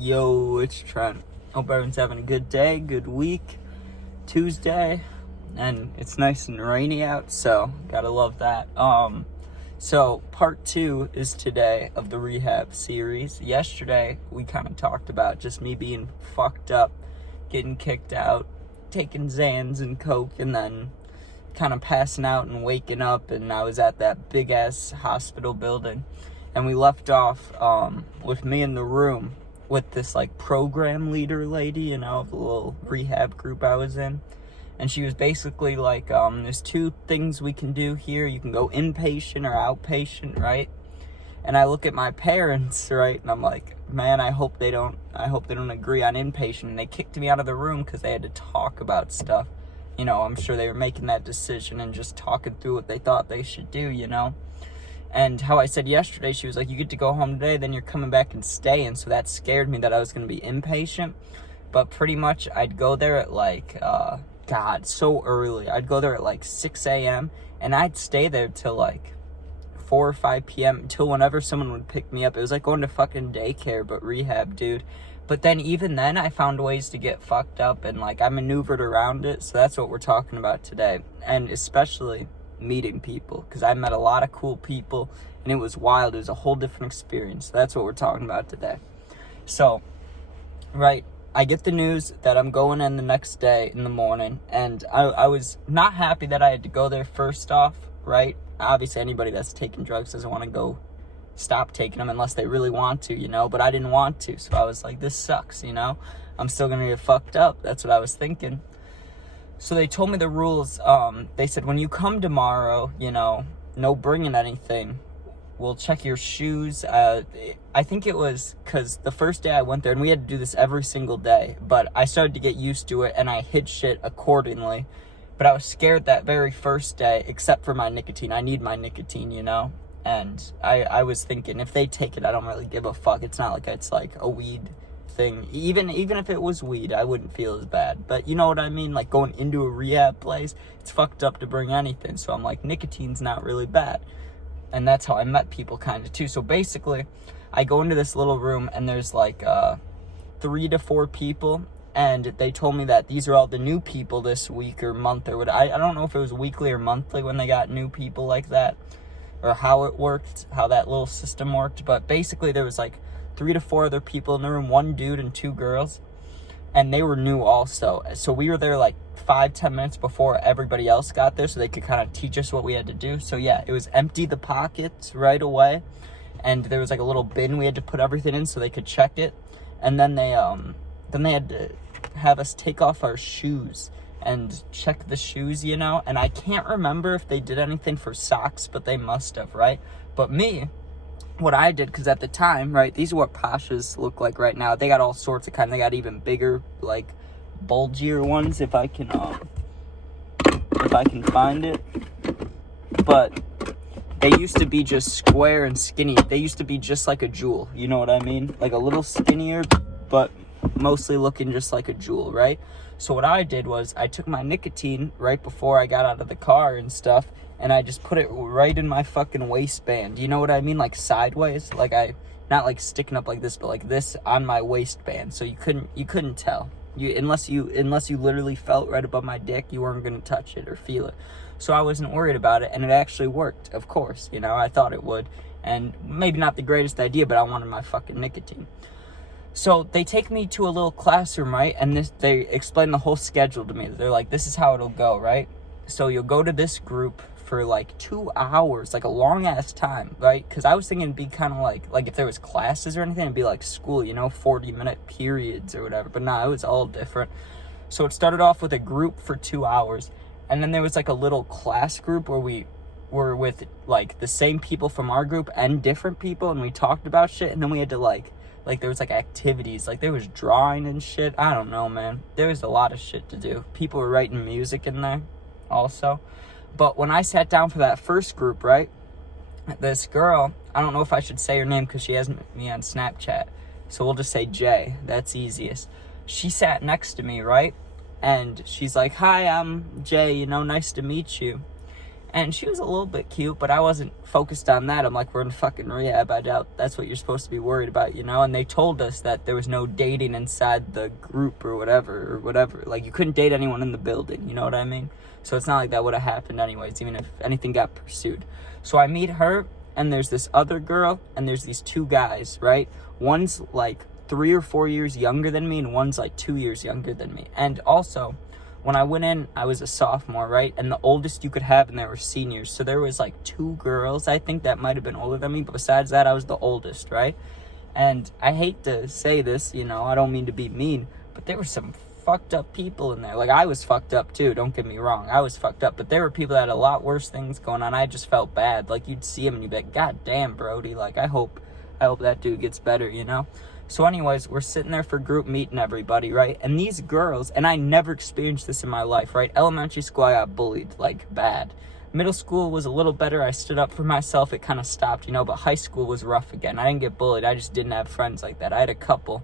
Yo, it's Trent. Hope everyone's having a good day, good week. Tuesday, and it's nice and rainy out, so gotta love that. So part 2 is today of the Rehab series. Yesterday, we kind of talked about just me being fucked up, getting kicked out, taking Xans and Coke, and then kind of passing out and waking up, and I was at that big-ass hospital building. And we left off with me in the room with this like program leader lady, the little rehab group I was in. And she was basically like, there's 2 things we can do here. You can go inpatient or outpatient, right? And I look at my parents, right? And I'm like, man, I hope they don't agree on inpatient. And they kicked me out of the room because they had to talk about stuff. I'm sure they were making that decision and just talking through what they thought they should do, And how I said yesterday, she was like, you get to go home today, then you're coming back and staying. So that scared me that I was going to be inpatient. But pretty much I'd go there at so early. I'd go there at like 6 a.m. and I'd stay there till like 4 or 5 p.m. until whenever someone would pick me up. It was like going to fucking daycare, but rehab, dude. But then even then, I found ways to get fucked up and like I maneuvered around it. So that's what we're talking about today. And especially meeting people, because I met a lot of cool people and it was wild. It was a whole different experience. That's what we're talking about today. So, right, I get the news that I'm going in the next day in the morning, and I was not happy that I had to go there first off, right? Obviously, anybody that's taking drugs doesn't want to go stop taking them unless they really want to, but I didn't want to, so I was like, this sucks, I'm still gonna get fucked up. That's what I was thinking. So they told me the rules. They said, when you come tomorrow, no bringing anything. We'll check your shoes. I think it was because the first day I went there, and we had to do this every single day, but I started to get used to it, and I hid shit accordingly. But I was scared that very first day, except for my nicotine. I need my nicotine, And I was thinking, if they take it, I don't really give a fuck. It's not like it's like a weed thing. Even if it was weed, I wouldn't feel as bad. But you know what I mean? Like going into a rehab place, it's fucked up to bring anything. So I'm like, nicotine's not really bad. And that's how I met people kind of too. So basically, I go into this little room and there's like 3 to 4 people. And they told me that these are all the new people this week or month or what. I don't know if it was weekly or monthly when they got new people like that, or how it worked, how that little system worked. But basically there was like 3 to 4 other people in the room, 1 dude and 2 girls, and they were new also. So we were there like 5-10 minutes before everybody else got there, so they could kind of teach us what we had to do. So yeah, it was empty the pockets right away, and there was like a little bin we had to put everything in so they could check it. And then they had to have us take off our shoes and check the shoes, and I can't remember if they did anything for socks, but they must have, right? But me, what I did, because at the time, right, these are what Pashas look like right now. They got all sorts of they got even bigger, like bulgier ones, if I can find it. But they used to be just square and skinny. They used to be just like a Jewel, you know what I mean? Like a little skinnier, but mostly looking just like a Jewel, right? So what I did was I took my nicotine right before I got out of the car and stuff, and I just put it right in my fucking waistband. You know what I mean? Like sideways, like not like sticking up like this, but like this on my waistband. So you couldn't tell. Unless you literally felt right above my dick, you weren't gonna touch it or feel it. So I wasn't worried about it, and it actually worked, of course. I thought it would, and maybe not the greatest idea, but I wanted my fucking nicotine. So they take me to a little classroom, right? And they explain the whole schedule to me. They're like, this is how it'll go, right? So you'll go to this group for like 2 hours, like a long ass time, right? Because I was thinking it'd be kind of like if there was classes or anything, it'd be like school, 40-minute periods or whatever. But nah, it was all different. So it started off with a group for 2 hours. And then there was like a little class group where we were with like the same people from our group and different people. And we talked about shit. And then we had to like there was like activities, like there was drawing and shit. I don't know, man. There was a lot of shit to do. People were writing music in there also. But when I sat down for that first group, right, this girl, I don't know if I should say her name because she has me on Snapchat, so we'll just say Jay. That's easiest. She sat next to me, right, and she's like, hi, I'm Jay, nice to meet you. And she was a little bit cute, but I wasn't focused on that. I'm like, we're in fucking rehab. I doubt that's what you're supposed to be worried about, you know? And they told us that there was no dating inside the group or whatever. Like, you couldn't date anyone in the building, you know what I mean? So it's not like that would have happened anyways, even if anything got pursued. So I meet her, and there's this other girl, and there's these two guys, right? One's like 3 or 4 years younger than me, and one's like 2 years younger than me. And also, when I went in, I was a sophomore, right? And the oldest you could have in there were seniors. So there was like 2 girls, I think, that might have been older than me. But besides that, I was the oldest, right? And I hate to say this, you know, I don't mean to be mean, but there were some fucked up people in there. Like, I was fucked up too, don't get me wrong. I was fucked up. But there were people that had a lot worse things going on. I just felt bad. Like, you'd see him and you'd be like, God damn, Brody. Like, I hope that dude gets better, you know? So anyways, we're sitting there for group meeting everybody, right? And these girls, and I never experienced this in my life, right? Elementary school, I got bullied, like, bad. Middle school was a little better. I stood up for myself. It kind of stopped, you know, but high school was rough again. I didn't get bullied. I just didn't have friends like that. I had a couple,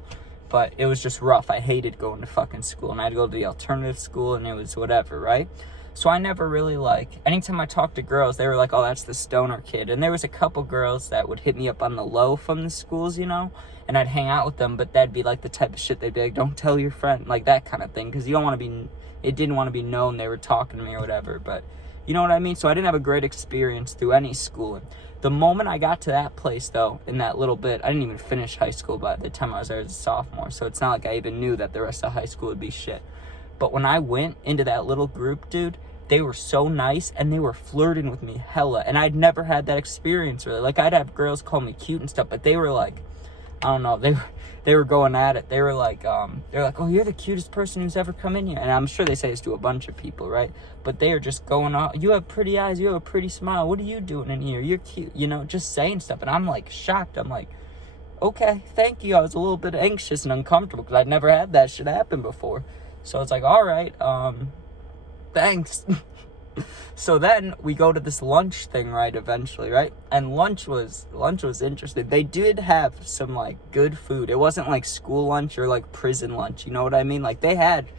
but it was just rough. I hated going to fucking school, and I had to go to the alternative school, and it was whatever, right? So I never really, like, anytime I talked to girls, they were like, oh, that's the stoner kid. And there was a couple girls that would hit me up on the low from the schools, you know? And I'd hang out with them, but that'd be like the type of shit they'd be like, don't tell your friend, like that kind of thing, because you don't want to be, it didn't want to be known they were talking to me or whatever, but you know what I mean? So I didn't have a great experience through any schooling. The moment I got to that place, though, in that little bit, I didn't even finish high school by the time I was there as a sophomore, so it's not like I even knew that the rest of high school would be shit. But when I went into that little group, dude, they were so nice, and they were flirting with me hella, and I'd never had that experience, really. Like, I'd have girls call me cute and stuff, but they were like, I don't know, they were going at it. They were like, oh, you're the cutest person who's ever come in here. And I'm sure they say this to a bunch of people, right? But they are just going on, you have pretty eyes, you have a pretty smile, what are you doing in here? You're cute, you know, just saying stuff. And I'm like shocked. I'm like, okay, thank you. I was a little bit anxious and uncomfortable because I'd never had that shit happen before. So it's like, all right, thanks. So then we go to this lunch thing, right, eventually, right? And lunch was interesting. They did have some, like, good food. It wasn't like school lunch or like prison lunch, you know what I mean? Like, they had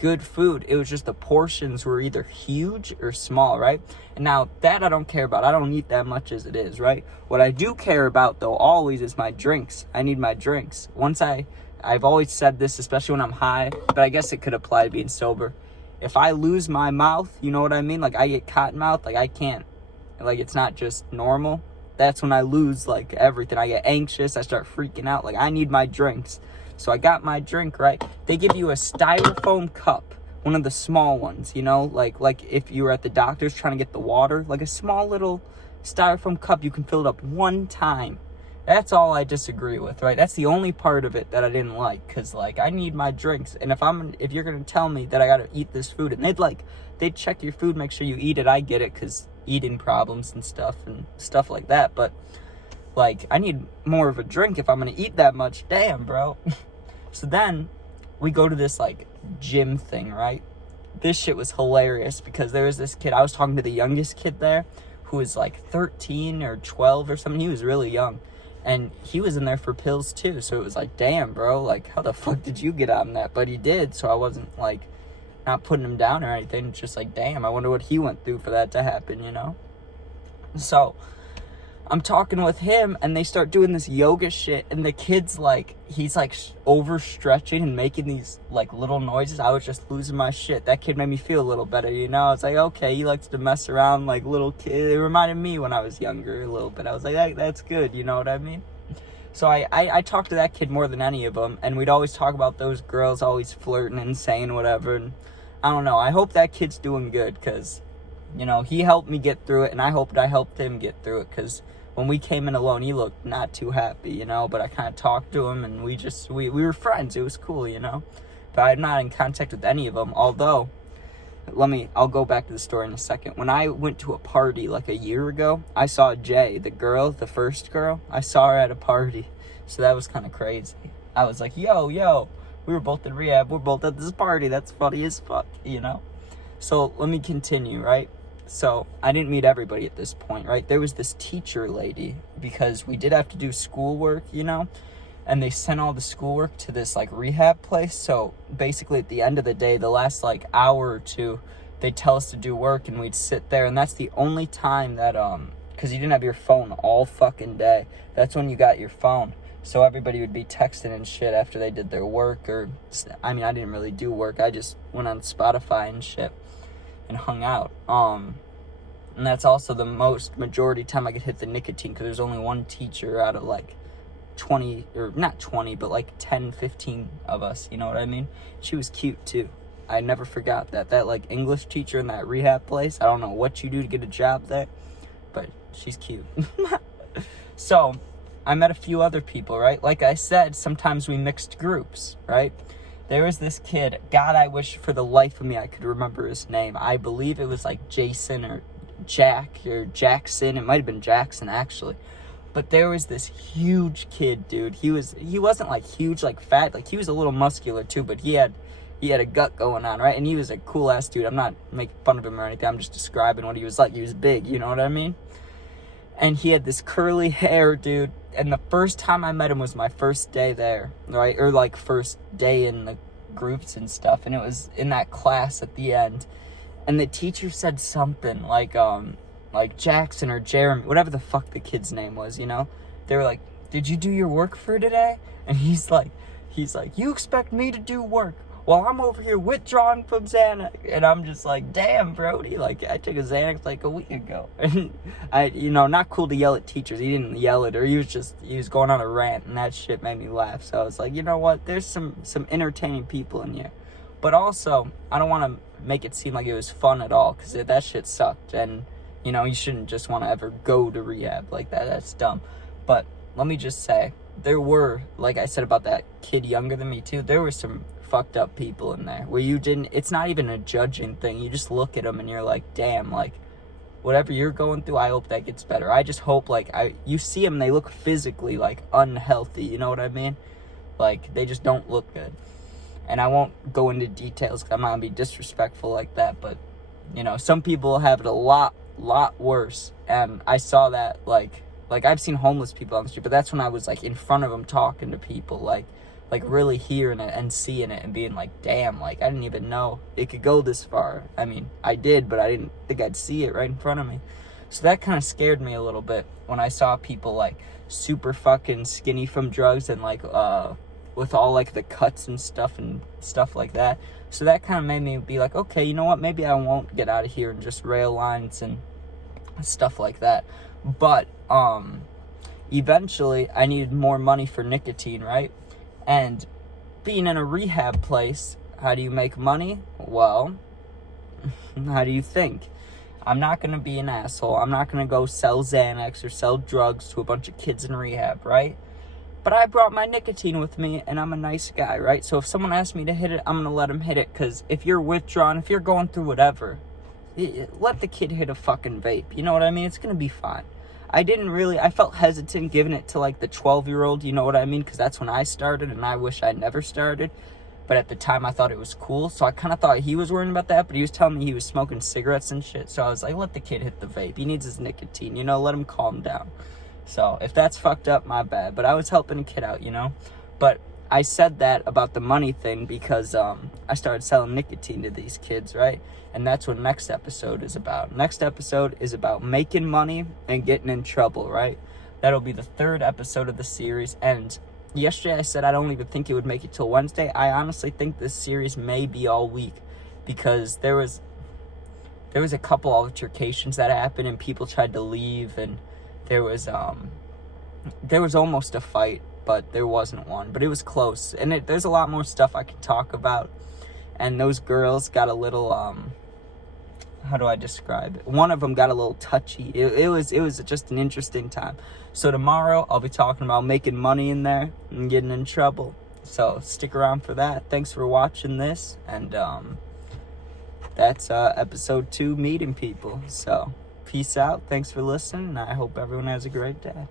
good food. It was just the portions were either huge or small, right? And now that I don't care about. I don't eat that much as it is, right? What I do care about, though, always is my drinks. I need my drinks. I've always said this, especially when I'm high, but I guess it could apply to being sober. If I lose my mouth, you know what I mean? Like, I get cotton mouth, like, I can't, like, it's not just normal. That's when I lose, like, everything. I get anxious, I start freaking out. Like, I need my drinks. So I got my drink, right? They give you a styrofoam cup, one of the small ones, you know? Like if you were at the doctor's trying to get the water, like a small little styrofoam cup, you can fill it up one time. That's all I disagree with, right? That's the only part of it that I didn't like, because, like, I need my drinks. And if you're going to tell me that I got to eat this food, and they'd check your food, make sure you eat it, I get it, because eating problems and stuff like that. But, like, I need more of a drink if I'm going to eat that much. Damn, bro. So then we go to this, like, gym thing, right? This shit was hilarious, because there was this kid, I was talking to the youngest kid there, who was, like, 13 or 12 or something. He was really young. And he was in there for pills too, so it was like, damn, bro, like, how the fuck did you get on that? But he did, so I wasn't, like, not putting him down or anything. It's just like, damn, I wonder what he went through for that to happen, you know? So I'm talking with him, and they start doing this yoga shit, and the kid's like, he's like overstretching and making these like little noises. I was just losing my shit. That kid made me feel a little better, you know? It's like, okay, he likes to mess around like little kid. It reminded me when I was younger a little bit. I was like, that's good, you know what I mean? So I talked to that kid more than any of them, and we'd always talk about those girls always flirting and saying whatever, and I don't know. I hope that kid's doing good, because, you know, he helped me get through it, and I hoped I helped him get through it, because when we came in alone, he looked not too happy, you know, but I kind of talked to him, and we were friends. It was cool, you know, but I'm not in contact with any of them, although, I'll go back to the story in a second. When I went to a party like a year ago, I saw Jay, the first girl, I saw her at a party, so that was kind of crazy. I was like, yo, we were both in rehab, we're both at this party, that's funny as fuck, you know? So let me continue, right? So I didn't meet everybody at this point, right? There was this teacher lady, because we did have to do schoolwork, you know, and they sent all the schoolwork to this like rehab place. So basically at the end of the day, the last like hour or two, they'd tell us to do work, and we'd sit there, and that's the only time that, because you didn't have your phone all fucking day. That's when you got your phone. So everybody would be texting and shit after they did their work, or, I mean, I didn't really do work. I just went on Spotify and shit and hung out. And that's also the majority time I could hit the nicotine, because there's only one teacher out of, like, 20, or not 20, but, like, 10, 15 of us, you know what I mean? She was cute, too. I never forgot that. That, like, English teacher in that rehab place, I don't know what you do to get a job there, but she's cute. So, I met a few other people, right? Like I said, sometimes we mixed groups, right? There was this kid, God, I wish for the life of me I could remember his name. I believe it was like Jason or Jack or Jackson. It might have been Jackson, actually. But there was this huge kid, dude. He wasn't like huge, like fat. Like, he was a little muscular too, but he had a gut going on, right? And he was a cool ass dude. I'm not making fun of him or anything. I'm just describing what he was like. He was big, you know what I mean? And he had this curly hair, dude. And the first time I met him was my first day there, right? Or like first day in the groups and stuff. And it was in that class at the end. And the teacher said something like Jackson or Jeremy, whatever the fuck the kid's name was, you know? They were like, did you do your work for today? And he's like, you expect me to do work? Well, I'm over here withdrawing from Xanax. And I'm just like, damn, Brody. Like, I took a Xanax like a week ago. And not cool to yell at teachers. He didn't yell at her. He was going on a rant, and that shit made me laugh. So I was like, you know what? There's some entertaining people in here. But also, I don't want to make it seem like it was fun at all, because that shit sucked. And, you shouldn't just want to ever go to rehab like that. That's dumb. But let me just say, there were, like I said about that kid younger than me too, there were some fucked up people in there where it's not even a judging thing. You just look at them and you're like, damn, like, whatever you're going through, I hope that gets better. I just hope, like, you see them, they look physically, like, unhealthy, you know what I mean? Like, they just don't look good. And I won't go into details because I'm not going to be disrespectful like that, but, some people have it a lot worse. And I saw that, like I've seen homeless people on the street, but that's when I was, like, in front of them talking to people, like really hearing it and seeing it and being like, damn, like, I didn't even know it could go this far. I mean, I did, but I didn't think I'd see it right in front of me. So that kind of scared me a little bit when I saw people, like, super fucking skinny from drugs and, like, with all, like, the cuts and stuff like that. So that kind of made me be like, okay, you know what? Maybe I won't get out of here and just rail lines and stuff like that. But, eventually I needed more money for nicotine, right? And being in a rehab place, how do you make money? Well, how do you think? I'm not going to be an asshole. I'm not going to go sell Xanax or sell drugs to a bunch of kids in rehab, right? But I brought my nicotine with me, and I'm a nice guy, right? So if someone asks me to hit it, I'm going to let them hit it, because if you're withdrawn, if you're going through whatever, let the kid hit a fucking vape. You know what I mean? It's going to be fine. I felt hesitant giving it to, like, the 12-year-old, you know what I mean? Because that's when I started, and I wish I never started. But at the time, I thought it was cool. So I kind of thought he was worrying about that, but he was telling me he was smoking cigarettes and shit. So I was like, let the kid hit the vape. He needs his nicotine, let him calm down. So if that's fucked up, my bad. But I was helping a kid out, But I said that about the money thing because I started selling nicotine to these kids, right? And that's what next episode is about. Next episode is about making money and getting in trouble, right? That'll be the third episode of the series. And yesterday I said I don't even think it would make it till Wednesday. I honestly think this series may be all week, because there was a couple altercations that happened and people tried to leave, and there was almost a fight, but there wasn't one. But it was close. And there's a lot more stuff I could talk about. And those girls got a little, how do I describe it? One of them got a little touchy. It was just an interesting time. So tomorrow I'll be talking about making money in there and getting in trouble. So stick around for that. Thanks for watching this. And that's episode 2, meeting people. So peace out. Thanks for listening. And I hope everyone has a great day.